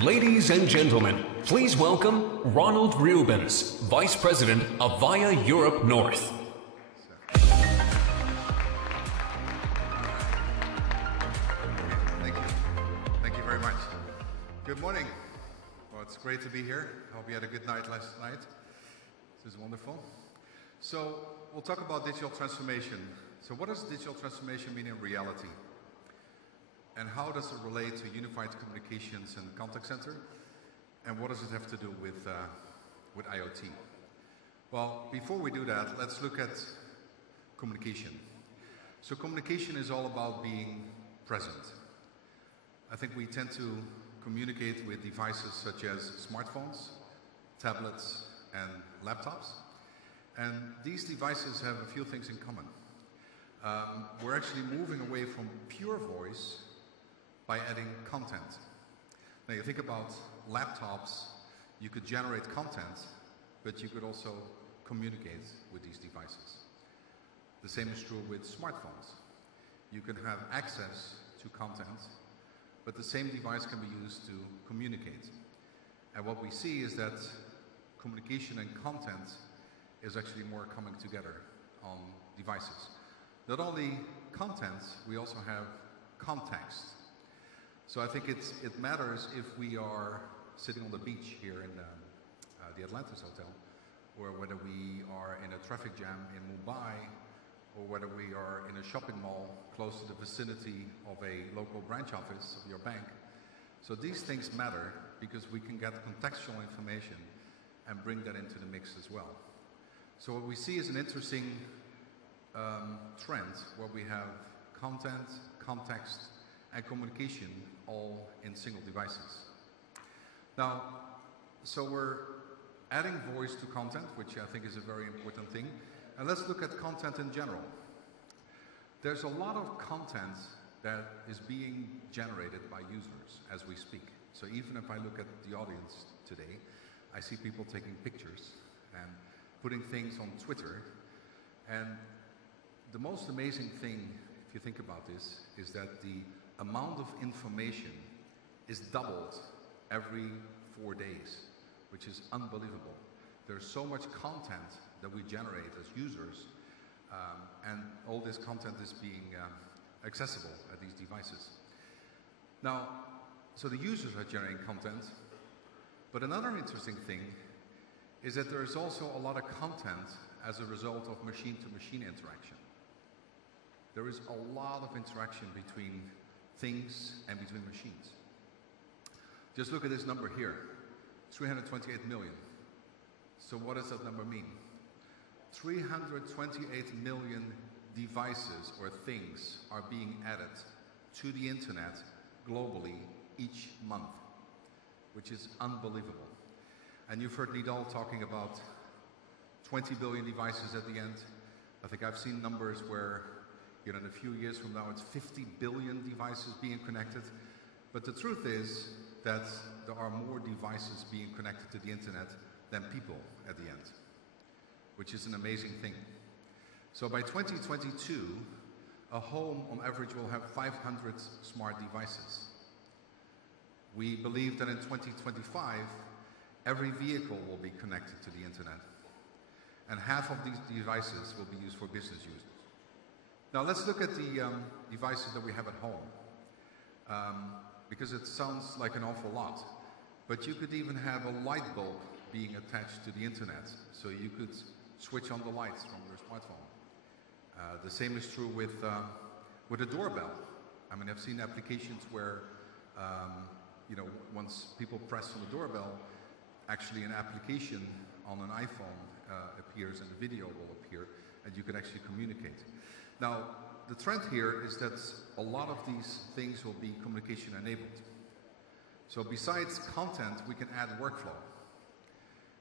Ladies and gentlemen, please welcome Ronald Rubens, Vice President of Avaya Europe North. Thank you. Thank you very much. Good morning. Well, it's great to be here. I hope you had a good night last night. This is wonderful. So we'll talk about digital transformation. So what does digital transformation mean in reality? And how does it relate to unified communications and contact center? And what does it have to do with IoT? Well, before we do that, let's look at communication. So communication is all about being present. I think we tend to communicate with devices such as smartphones, tablets, and laptops. And these devices have a few things in common. We're actually moving away from pure voice by adding content. Now you think about laptops, you could generate content, but you could also communicate with these devices. The same is true with smartphones. You can have access to content, but the same device can be used to communicate. And what we see is that communication and content is actually more coming together on devices. Not only content, we also have context. So I think it matters if we are sitting on the beach here in the Atlantis Hotel, or whether we are in a traffic jam in Mumbai, or whether we are in a shopping mall close to the vicinity of a local branch office of your bank. So these things matter because we can get contextual information and bring that into the mix as well. So what we see is an interesting trend where we have content, context, and communication all in single devices. Now, so we're adding voice to content, which I think is a very important thing. And let's look at content in general. There's a lot of content that is being generated by users as we speak. So even if I look at the audience today, I see people taking pictures and putting things on Twitter. And the most amazing thing, if you think about this, is that the amount of information is doubled every 4 days, which is unbelievable. There's so much content that we generate as users, and all this content is being accessible at these devices. Now, so the users are generating content, but another interesting thing is that there is also a lot of content as a result of machine-to-machine interaction. There is a lot of interaction between things and between machines. Just look at this number here, 328 million. So what does that number mean? 328 million devices or things are being added to the internet globally each month, which is unbelievable. And you've heard Nidal talking about 20 billion devices at the end. I think I've seen numbers where, in a few years from now, it's 50 billion devices being connected. But the truth is that there are more devices being connected to the internet than people at the end, which is an amazing thing. So by 2022, a home on average will have 500 smart devices. We believe that in 2025, every vehicle will be connected to the internet. And half of these devices will be used for business users. Now let's look at the devices that we have at home, because it sounds like an awful lot. But you could even have a light bulb being attached to the internet, so you could switch on the lights from your smartphone. The same is true with a doorbell. I mean, I've seen applications where, once people press on the doorbell, actually an application on an iPhone appears and a video will appear, and you can actually communicate. Now, the trend here is that a lot of these things will be communication enabled. So besides content, we can add workflow.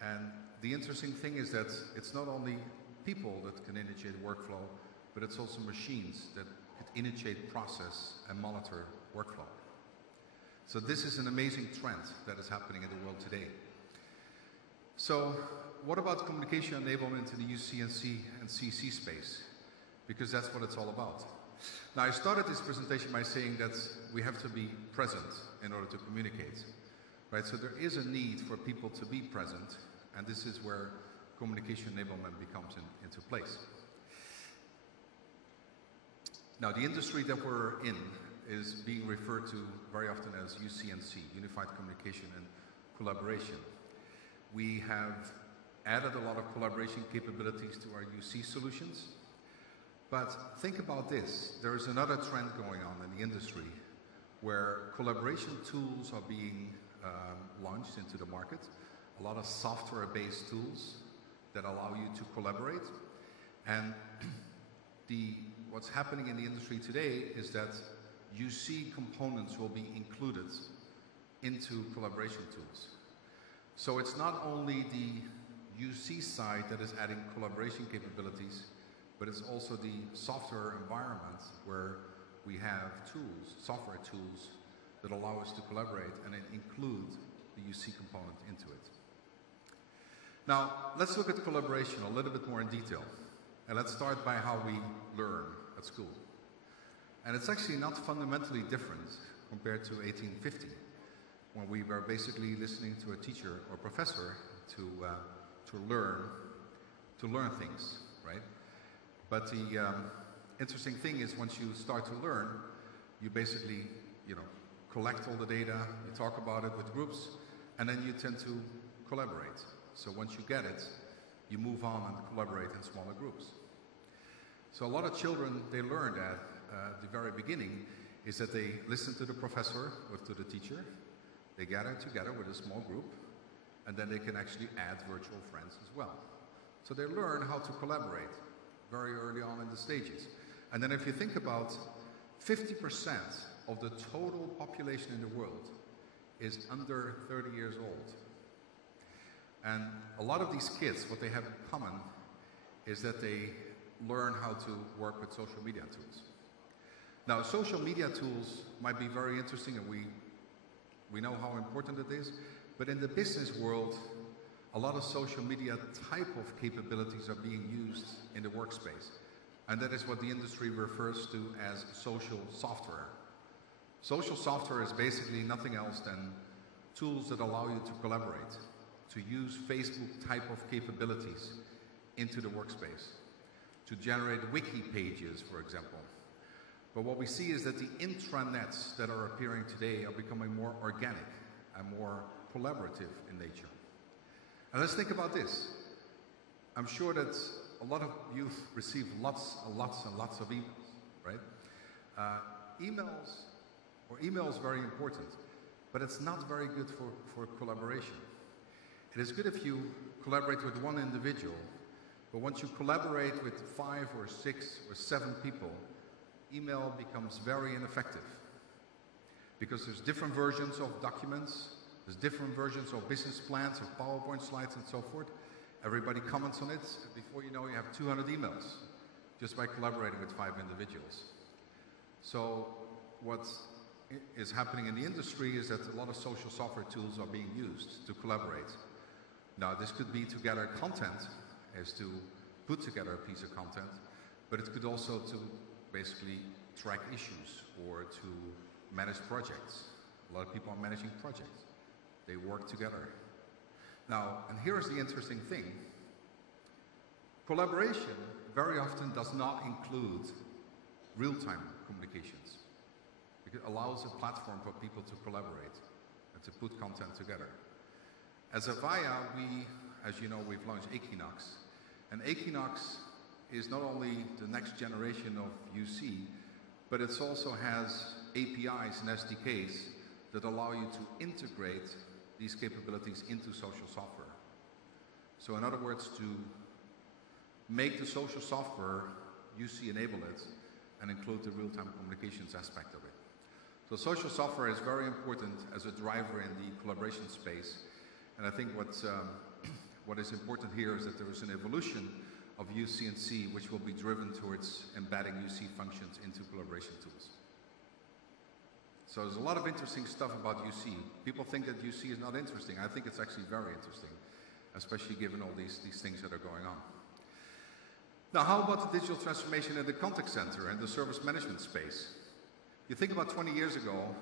And the interesting thing is that it's not only people that can initiate workflow, but it's also machines that could initiate process and monitor workflow. So this is an amazing trend that is happening in the world today. So what about communication enablement in the UC&C and CC space? Because that's what it's all about. Now, I started this presentation by saying that we have to be present in order to communicate. right? So there is a need for people to be present, and this is where communication enablement comes into place. Now, the industry that we're in is being referred to very often as UC&C, Unified Communication and Collaboration. We have added a lot of collaboration capabilities to our UC solutions, but think about this. There is another trend going on in the industry where collaboration tools are being launched into the market, a lot of software-based tools that allow you to collaborate. And what's happening in the industry today is that UC components will be included into collaboration tools. So it's not only the UC side that is adding collaboration capabilities, but it's also the software environment where we have tools, software tools, that allow us to collaborate and then include the UC component into it. Now, let's look at collaboration a little bit more in detail. And let's start by how we learn at school. And it's actually not fundamentally different compared to 1850, when we were basically listening to a teacher or professor to learn things, right? But the interesting thing is, once you start to learn, you basically, collect all the data, you talk about it with groups, and then you tend to collaborate. So once you get it, you move on and collaborate in smaller groups. So a lot of children, they learn that at the very beginning is that they listen to the professor or to the teacher, they gather together with a small group, and then they can actually add virtual friends as well. So they learn how to collaborate very early on in the stages. And then if you think about 50% of the total population in the world is under 30 years old. And a lot of these kids, what they have in common is that they learn how to work with social media tools. Now, social media tools might be very interesting, and we know how important it is, but in the business world, a lot of social media type of capabilities are being used in the workspace. And that is what the industry refers to as social software. Social software is basically nothing else than tools that allow you to collaborate, to use Facebook type of capabilities into the workspace, to generate wiki pages, for example. But what we see is that the intranets that are appearing today are becoming more organic and more collaborative in nature. And let's think about this. I'm sure that a lot of youth receive lots and lots and lots of emails, right? Email is very important, but it's not very good for collaboration. It is good if you collaborate with one individual, but once you collaborate with 5 or 6 or 7 people, email becomes very ineffective. Because there's different versions of documents, there's different versions of business plans, of PowerPoint slides and so forth. Everybody comments on it, and before you know, you have 200 emails just by collaborating with 5 individuals. So what is happening in the industry is that a lot of social software tools are being used to collaborate. Now, this could be to gather content, as to put together a piece of content, but it could also to basically track issues or to manage projects. A lot of people are managing projects. They work together. Now, and here's the interesting thing. Collaboration very often does not include real-time communications. It allows a platform for people to collaborate and to put content together. As Avaya, as you know, we've launched Equinox. And Equinox is not only the next generation of UC, but it also has APIs and SDKs that allow you to integrate these capabilities into social software. So in other words, to make the social software UC enable it and include the real-time communications aspect of it. So social software is very important as a driver in the collaboration space. And I think what is important here is that there is an evolution of UC&C which will be driven towards embedding UC functions into collaboration tools. So there's a lot of interesting stuff about UC. People think that UC is not interesting. I think it's actually very interesting, especially given all these things that are going on. Now, how about the digital transformation in the contact center and the service management space? You think about 20 years ago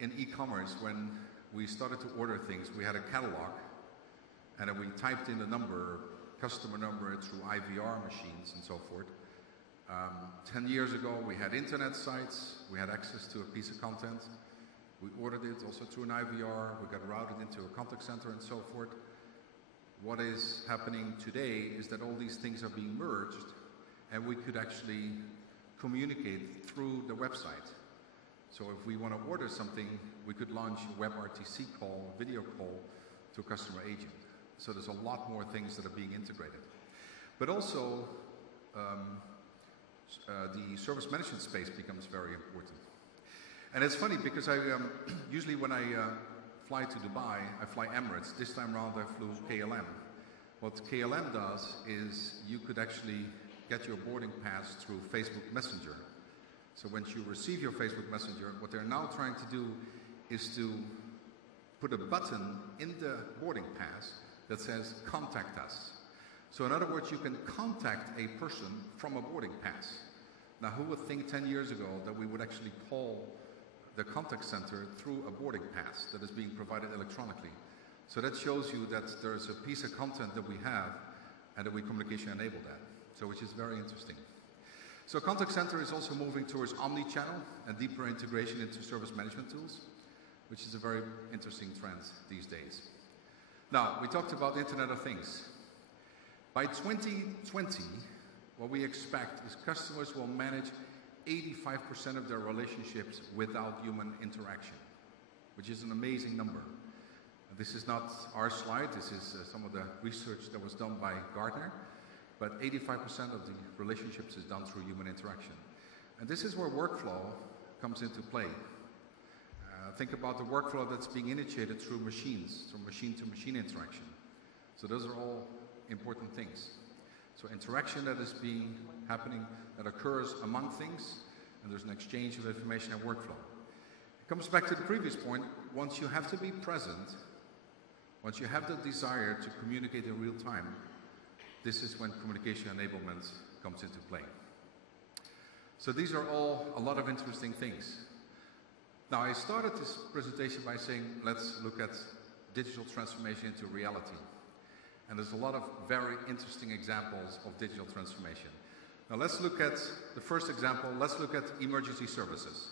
in e-commerce when we started to order things. We had a catalog, and then we typed in the number, customer number, through IVR machines and so forth. 10 years ago, we had internet sites. We had access to a piece of content. We ordered it also through an IVR. We got routed into a contact center and so forth. What is happening today is that all these things are being merged, and we could actually communicate through the website. So if we want to order something, we could launch a WebRTC call, a video call to a customer agent. So there's a lot more things that are being integrated. But also, the service management space becomes very important. And it's funny because I usually when I fly to Dubai, I fly Emirates. This time around I flew KLM. What KLM does is you could actually get your boarding pass through Facebook Messenger. So once you receive your Facebook Messenger, what they're now trying to do is to put a button in the boarding pass that says contact us. So in other words, you can contact a person from a boarding pass. Now who would think 10 years ago that we would actually call the contact center through a boarding pass that is being provided electronically? So that shows you that there's a piece of content that we have and that we communication enable that. So which is very interesting. So contact center is also moving towards omni-channel and deeper integration into service management tools, which is a very interesting trend these days. Now, we talked about Internet of Things. By 2020, what we expect is customers will manage 85% of their relationships without human interaction, which is an amazing number. This is not our slide, this is some of the research that was done by Gartner, but 85% of the relationships is done through human interaction. And this is where workflow comes into play. Think about the workflow that's being initiated through machines, through machine-to-machine interaction. So those are all important things. So interaction that is happening, that occurs among things, and there's an exchange of information and workflow. It comes back to the previous point. Once you have to be present, once you have the desire to communicate in real time, this is when communication enablement comes into play. So these are all a lot of interesting things. Now, I started this presentation by saying, let's look at digital transformation into reality. And there's a lot of very interesting examples of digital transformation. Now, let's look at the first example. Let's look at emergency services.